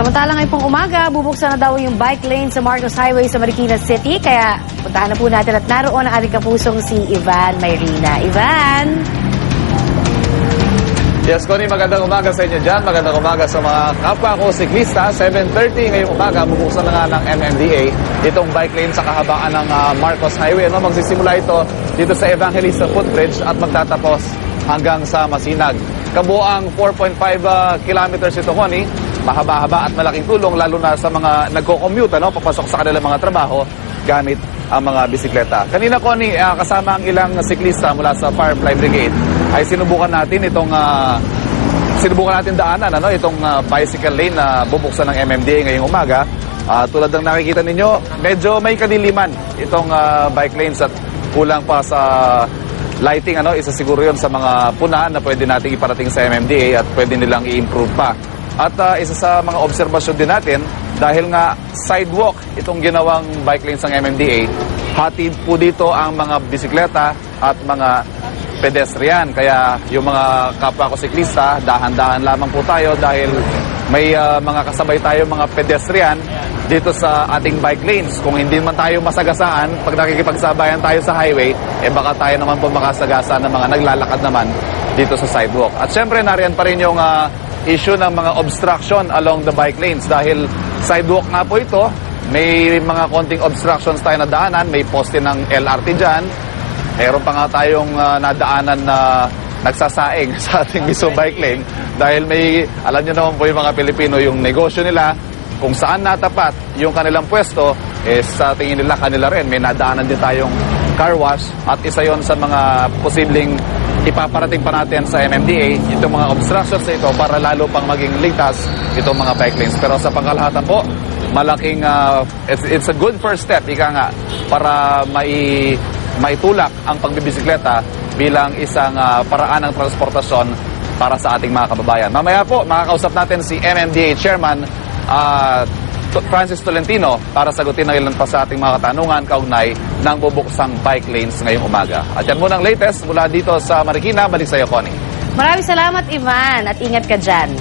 Samantala ngayong pong umaga, bubuksan na daw yung bike lane sa Marcos Highway sa Marikina City. Kaya puntahan na po natin at naroon ang ating kapusong si Ivan Mayrina. Ivan! Yes, Connie, magandang umaga sa inyo dyan. Magandang umaga sa mga kapwa ko siklista. 7:30 ngayong umaga, bubuksan na nga ng MMDA itong bike lane sa kahabaan ng Marcos Highway. Magsisimula ito dito sa Evangelista Footbridge at magtatapos hanggang sa Masinag. Kabuang 4.5 kilometers ito, Connie. Mahaba-haba at malaking tulong lalo na sa mga nagko-commute, papasok sa kanilang mga trabaho gamit ang mga bisikleta. Kanina, Connie, kasama ang ilang siklista mula sa Firefly Brigade ay sinubukan natin daanan itong bicycle lane na bubuksan ng MMDA ngayong umaga. Tulad ng nakikita ninyo, medyo may kadiliman itong bike lanes at kulang pa sa lighting. Isa siguro yon sa mga puna na pwede nating iparating sa MMDA at pwede nilang i-improve pa. At isa sa mga obserbasyon din natin, dahil nga sidewalk itong ginawang bike lanes ng MMDA, hatid po dito ang mga bisikleta at mga pedestrian. Kaya yung mga kapwa ko siklista, dahan-dahan lamang po tayo dahil may mga kasabay tayo mga pedestrian dito sa ating bike lanes. Kung hindi man tayo masagasaan, pag nakikipagsabayan tayo sa highway, baka tayo naman po makasagasa ng mga naglalakad naman dito sa sidewalk. At syempre, nariyan pa rin yung issue ng mga obstruction along the bike lanes dahil sidewalk nga po ito. May mga konting obstructions tayo na daanan, may poste ng LRT dyan. Mayroon pa nga tayong nadaanan na nagsasaing sa ating mismo bike lane dahil alam nyo naman po yung mga Pilipino, yung negosyo nila, kung saan natapat yung kanilang pwesto, sa tingin nila kanila rin. May nadaanan din tayong car wash at isa yon sa mga posibleng ipaparating pa natin sa MMDA itong mga obstructions na ito para lalo pang maging ligtas itong mga bike lanes. Pero sa pangkalahatan po, malaking it's a good first step, ika nga, para maitulak ang pagbibisikleta bilang isang paraan ng transportasyon para sa ating mga kababayan. Mamaya po, makakausap natin si MMDA Chairman Francis Tolentino para sagutin ang ilan pa sa ating mga katanungan kaugnay ng bubuksang bike lanes ngayong umaga. At yan muna ang latest mula dito sa Marikina. Balik sa iyo, Connie. Maraming salamat, Ivan, at ingat ka dyan.